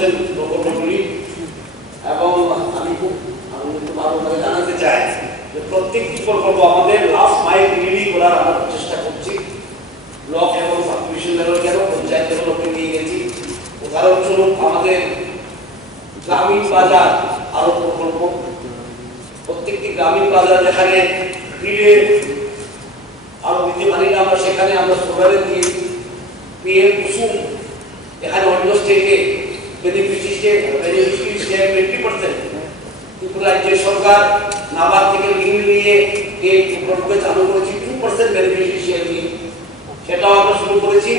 করছেন প্রকল্পগুলি, এবং আমি খুব ভালোভাবে জানাতে চাই যে প্রত্যেকটি প্রকল্প আমাদের লাস্ট মাইল ডেলিভারি করার আমরা চেষ্টা করছি। ব্লক এবং সাব ডিভিশন লেভেল কেন পঞ্চায়েত লেভেলকে নিয়ে গেছি। উদাহরণস্বরূপ আমাদের গ্রামীণ বাজার আরো প্রকল্প, প্রত্যেকটি গ্রামীণ বাজার যেখানে গ্রিডের আরো দিতে পারি না আমরা, সেখানে আমরা সোলারে দিয়েছি। পিএম কুসুম এখানে অন্য স্টেটে বেনিফিশিয়ারি শেয়ার 20%, কিন্তু রাজ্য সরকার নাবার্ড থেকে ঋণ নিয়ে এই প্রকল্পকে চালু করেছি 2% বেনিফিশিয়ারি শেয়ার নিয়ে। সেটাও আমরা শুরু করেছি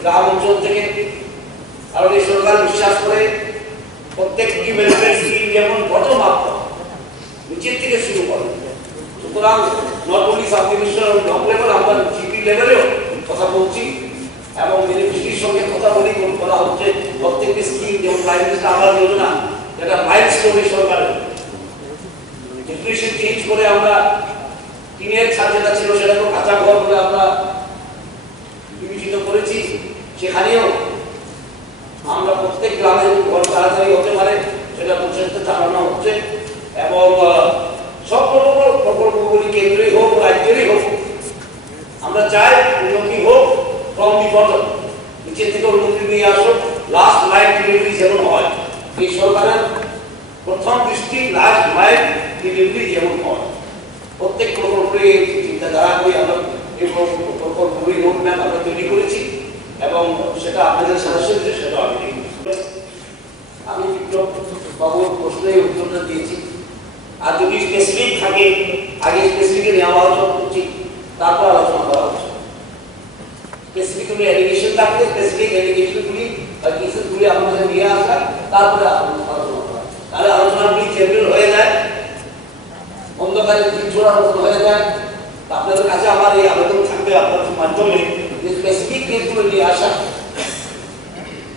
গ্রাম অঞ্চল থেকে, কারণ এই সরকার বিশ্বাস করে প্রত্যেকটি ওয়েলফেয়ার স্কিম যেমন বটম আপ নিচের থেকে শুরু করে। সুতরাং not only sub division block level, আমরা জিপি লেভেলেও কথা বলছি এবং বেনিফিশিয়ারির সঙ্গে কথা বলি করা হচ্ছে। প্রত্যেকটি স্কিম যেমন প্রাইম মিনিস্টার আবাস যোজনা, যেটা মাইলস্টোন সরকারের ডেফিনিশন চেঞ্জ করে আমরা টিনের ছাদ যেটা ছিল সেটাকে কাঁচা ঘর বলে আমরা বিবেচিত করেছি। সেখানেও আমরা প্রত্যেক গ্রামে ঘর তাড়াতাড়ি হতে পারে সেটা প্রচেষ্টা চালানো হচ্ছে, এবং সব প্রকল্পগুলি কেন্দ্রেই হোক রাজ্যেরই হোক আমরা চাই উন্নতি হোক ফ্রম দি বটম, নিচে থেকে উন্নতি নিয়ে আসুক। লাস্ট মাইল ডেলিভারি যেমন হয়, এই সরকারের প্রথম দৃষ্টি লাস্ট মাইল ডেলিভারি যেমন হয়। প্রত্যেক প্রকল্পে চিন্তাধারা করে আমরা এই প্রকল্পগুলি রোডম্যাপ আমরা তৈরি করেছি, এবং সেটা আপনাদের সরাসরি সেটা আমি বিপ্লব বাবুর প্রশ্নের উত্তরটা দিয়েছি। আর যদি স্পেসিফিক থাকে আগে স্পেসিফিকে নেওয়া আলোচনা করছি, তারপর আলোচনা করা হচ্ছে। স্পেসিফিকলি এলিগেশন থাকলে স্পেসিফিক এলিগেশনগুলি বা কেসেসগুলি আমাদের নিয়ে আসা, তারপরে আলোচনা করা। তাহলে আলোচনাগুলি জেনারেল হয়ে যায়, অন্ধকারে ছোড়ার মতো হয়ে যায়। আপনাদের কাছে আমার এই আবেদন থাকবে আপনাদের মাধ্যমে যে স্পেসিফিক কেসগুলো নিয়ে আসা।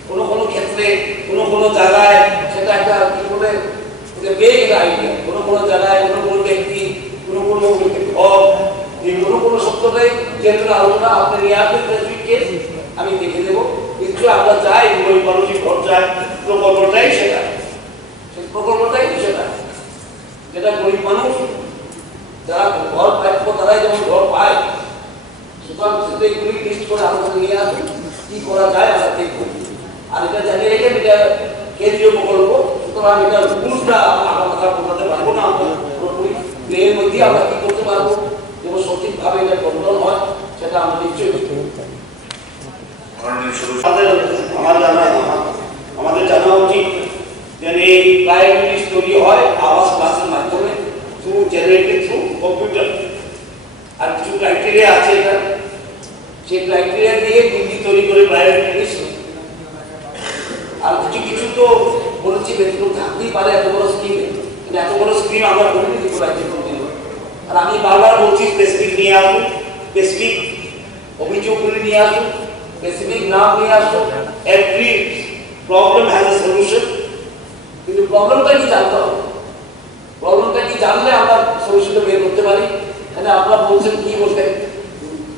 কোনো ক্ষেত্রে কোনো জায়গায় সেটা একটা কি বলে বেগ আইডিয়া, কোনো জায়গায় কোনো ব্যক্তি কোনো কোনো সত্যটাই যেহেতু আলোচনা আপনি নিয়ে আসবেন স্পেসিফিক কেস আমি দেখে দেবো। কিন্তু আমরা চাই ওই মানুষই ঘর চাই প্রকল্পটাই সেটা, সেই প্রকল্পটাই সেটা যেটা গরিব মানুষ যারা ঘর প্রাপ্য তারাই যেমন ঘর পায়। সুতরাং সেগুলি লিস্ট করে আলোচনা নিয়ে আসুন, কি করা যায় আমরা দেখব। আর এটা জানিয়ে রেখে এটা কেন্দ্রীয় প্রকল্প, সুতরাং এটা রুলসটা আমরা কথা বলতে পারবো না। আমরা পুরোপুরি এর মধ্যে আমরা কি করতে পারবো এবং সঠিকভাবে এটা কন্ট্রোল হয় সেটা আমরা নিশ্চয়ই আমাদের জানা উচিত যে এই প্রায়োরিটিস তৈরি হয় আওয়াজ ক্লাসের মাধ্যমে থ্রু জেনারেটেড থ্রু কম্পিউটার। আর কিছু ক্রাইটেরিয়া আছে এটা, সেই ক্রাইটেরিয়া দিয়ে দিল্লি তৈরি করে প্রায়োরিটিস। আর কিছু তো বলেছি ব্যতিক্রম থাকতেই পারে এত বড় স্কিম, কিন্তু এত বড় স্কিম আমরা বলিনি দিব রাজ্যে কোনদিন। আর আমি বারবার বলছি স্পেসিফিক নিয়ে আসুন, স্পেসিফিক অভিযোগগুলি নিয়ে আসুন, স্পেসিফিক নাম নিয়ে আসুন। Every problem has a solution, কিন্তু প্রবলেমটা কি জানতে হবে। প্রবলেমটা কি জানলে আমরা সলিউশনটা বের করতে পারি। মানে আপনারা বলছেন কি বলতে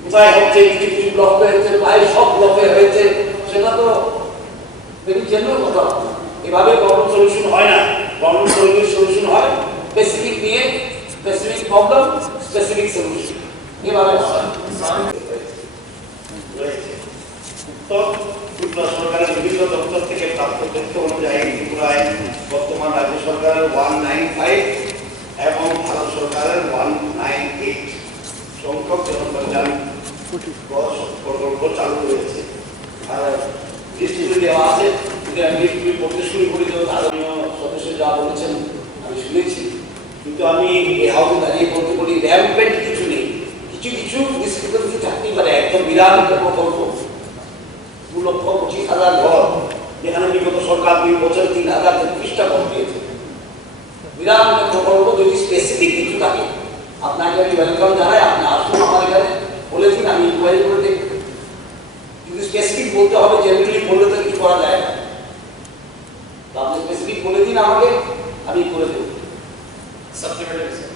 কোথায় হচ্ছে, কিছু ব্লকে হয়েছে, প্রায় সব ব্লকে হয়েছে, সেটা তো ভেরি জেনারেল কথা। এভাবে প্রবলেম সলিউশন হয় না। প্রবলেম সলিউশন হয় স্পেসিফিক নিয়ে, স্পেসিফিক প্রবলেম স্পেসিফিক সলিউশন, এভাবে হয়। তো সরকারের বিভিন্ন দপ্তর থেকে প্রাপ্ত তথ্য অনুযায়ী ত্রিপুরায় বর্তমান রাজ্য সরকারের 195 এবং ভারত সরকারের 198 সংখ্যক জনকল্যাণ প্রকল্প চালু রয়েছে। আর লিস্টগুলি দেওয়া আছে, যদি আমি লিস্টগুলি পড়তে শুরু করি তো আদরণীয় সদস্য যা বলেছেন আমি শুনেছি, কিন্তু আমি এই হাউসে দাঁড়িয়ে বলতে বলি র্যাম্পেন্ট কিছু নেই। কিছু ডিসক্রিপেন্সি থাকতেই পারে। একদম বিরাট একটা প্রকল্প 2,25,000 ঘর, যেখানে বিগত সরকার 2 বছর 3,033টা ঘর দিয়েছে। বিরাট একটা প্রকল্প। যদি স্পেসিফিক কিছু থাকে আপনাকে আমি ওয়েলকাম জানাই, আপনি আসুন আমার এখানে, বলে দিন, আমি ইনকোয়ারি করে দেখব। কিন্তু স্পেসিফিক বলতে হবে, জেনারেলি বললে তো কিছু করা যায় না। তো আপনি স্পেসিফিক বলে দিন আমাকে, আমি করে দেবো। সাপ্লিমেন্টারি